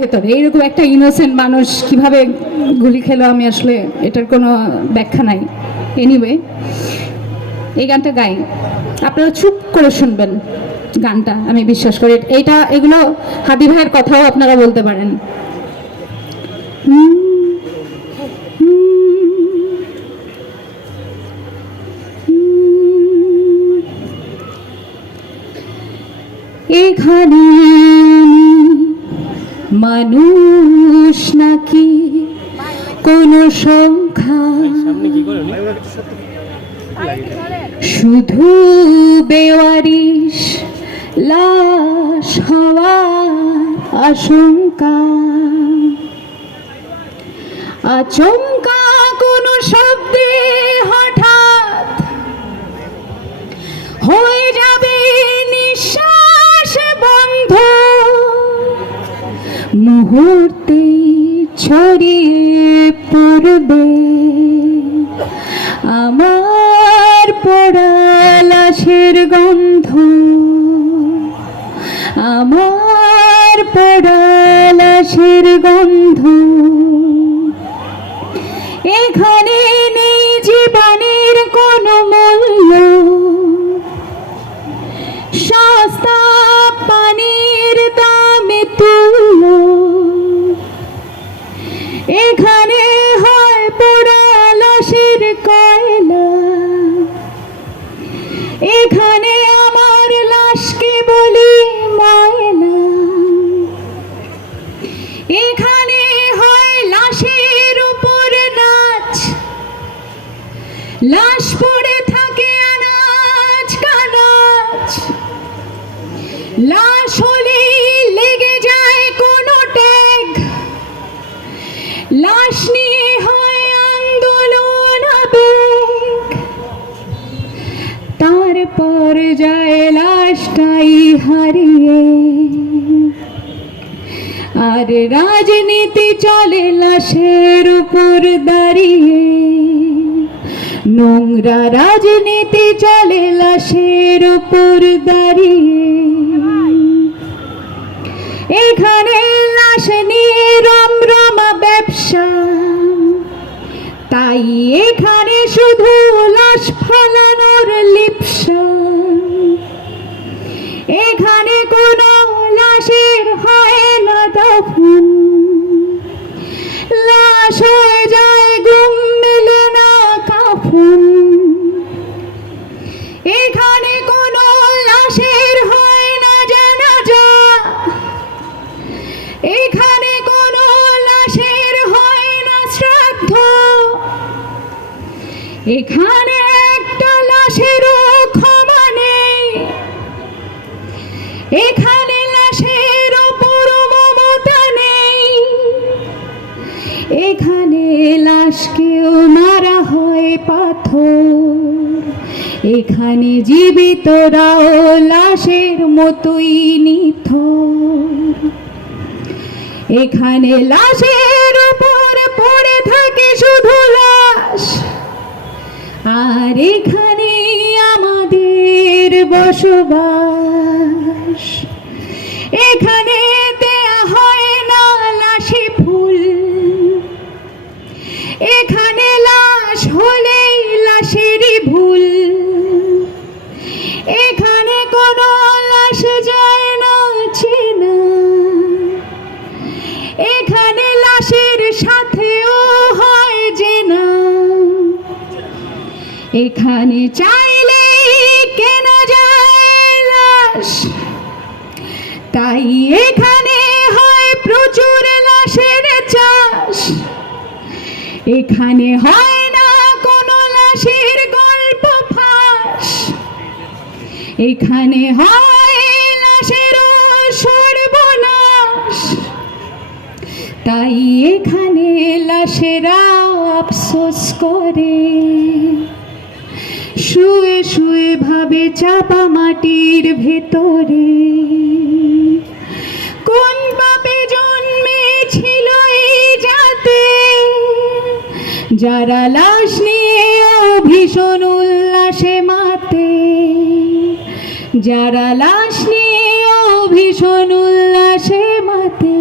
ভেতরে এইরকম একটা ইনোসেন্ট মানুষ কিভাবে গুলি খেলো, আমি আসলে এটার কোনো ব্যাখ্যা নাই। এনিওয়ে, এই গানটা গাই, আপনারা চুপ করে শুনবেন গানটা, আমি বিশ্বাস করি এগুলো হাদি ভাইয়ের কথাও আপনারা বলতে পারেন। এখানে মানুষ নাকি কোনো সংখ্যা, শুধু বেওয়ারিশ লাশ হওয়ার আশঙ্কা, আচমকা কোনো শব্দে হঠাৎ হয়ে যাবে নিঃশ্বাস বন্ধ, মুহূর্তে ছড়িয়ে পড়বে আমার পোড়া লাশের গন্ধ, আমার পোড়া লাশের গন্ধ। এখানে নেই জীবনের কোনো মূল্য, সস্তা পানির দামে তুল্য। এখানে হয় পোড়া লাশের কয়লা, এখানে আমার লাশকে বলি ময়লা। এখানে হয় লাশের উপর নাচ, লাশ পড়ে থাকে আনাজ কানাজ, লাশ হলেই লেগে যায় কোনো ট্যাগ, লাশ নিয়ে হয় আন্দোলন আবেগ, তারপর যায় লাশটাই হারিয়ে। আর রাজনীতি চলে লাশের উপর দাঁড়িয়ে, নোংরা রাজনীতি চলে লাশের উপর দাঁড়িয়ে। এখানে লাশ নিয়ে রমরমা ব্যবসা, তাই এখানে শুধু লাশ ফালানোর লিপ্সা। এখানে কোনো লাশের হয় না দাফন, লাশ হয়ে যায় ঘুম মেলে না কাফন। এখানে কোনো লাশের হয় না জানাজা, এখানে কোনো লাশের হয় না শ্রাদ্ধ। এখানে একটা লাশেরও ক্ষমা নেই, এখানে লাশের উপর মমতা নেই। এখানে লাশকেও মারা হয় পাথর, এখানে জীবিতরাও লাশের মতোই নিথর। এখানে লাশের উপর পড়ে থাকে শুধু লাশ, আর এখানে আমাদের বসবাস। এখানে দেয়া হয় না লাশে ফুল, এখানে লাশ হলেই লাশেরই ভুল। এখানে কোনো লাশ যায় না চেনা, এখানে লাশের সাথেও হয় চেনা। এখানে চাইলেই কেনা যায় লাশ, তাই এখানে হয় প্রচুর লাশের চাষ। এখানে হয় না কোনো লাশের গল্প ফাঁস, এখানে হয় লাশের সর্বনাশ। তাই এখানে লাশেরা আফসোস করে, শুয়ে শুয়ে ভাবে চাপা মাটির ভেতরে, কোন পাপে জন্মেছিল এই জাতে, যারা লাশ নিয়ে ভীষণ উল্লাসে মাতে, যারা লাশ নিয়ে ভীষণ উল্লাসে মাতে।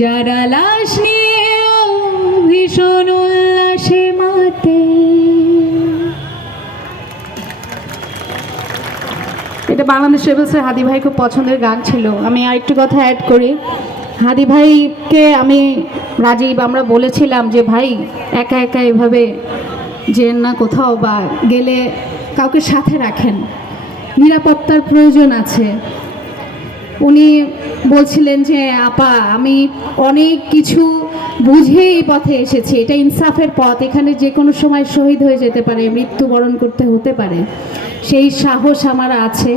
যারা লাশ নিয়েও ভীষণ উল্লাসে মাতে। এটা বাংলাদেশ রেবেলসের হাদি ভাই খুব পছন্দের গান ছিল। আমি আরেকটু কথা অ্যাড করি, হাদি ভাইকে আমি রাজীব আমরা বলেছিলাম যে ভাই একা একা এভাবে যেন না কোথাও, বা গেলে কাউকে সাথে রাখেন, নিরাপত্তার প্রয়োজন আছে। উনি বলছিলেন যে আপা আমি অনেক কিছু বুঝে এই পথে এসেছি, এটা ইনসাফের পথ, এখানে যে কোনো সময় শহীদ হয়ে যেতে পারে, মৃত্যুবরণ করতে হতে পারে, সেই সাহস আমার আছে।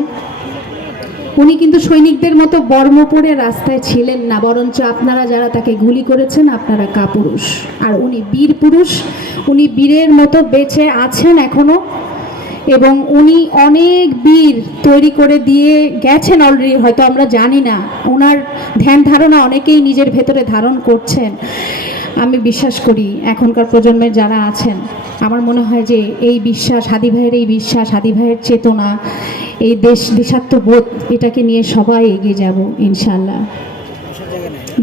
উনি কিন্তু সৈনিকদের মতো বর্ম পরে রাস্তায় ছিলেন না, বরঞ্চ আপনারা যারা তাকে গুলি করেছেন আপনারা কাপুরুষ, আর উনি বীর পুরুষ, উনি বীরের মতো বেঁচে আছেন এখনো, এবং উনি অনেক বীর তৈরি করে দিয়ে গেছেন অলরেডি, হয়তো আমরা জানি না, ওনার ধ্যান ধারণা অনেকেই নিজের ভেতরে ধারণ করছেন। আমি বিশ্বাস করি এখনকার প্রজন্মের যারা আছেন, আমার মনে হয় যে এই বিশ্বাস, হাদি ভাইয়ের এই বিশ্বাস, হাদি ভাইয়ের চেতনা, এই দেশাত্মবোধ, এটাকে নিয়ে সবাই এগিয়ে যাব ইনশাআল্লাহ।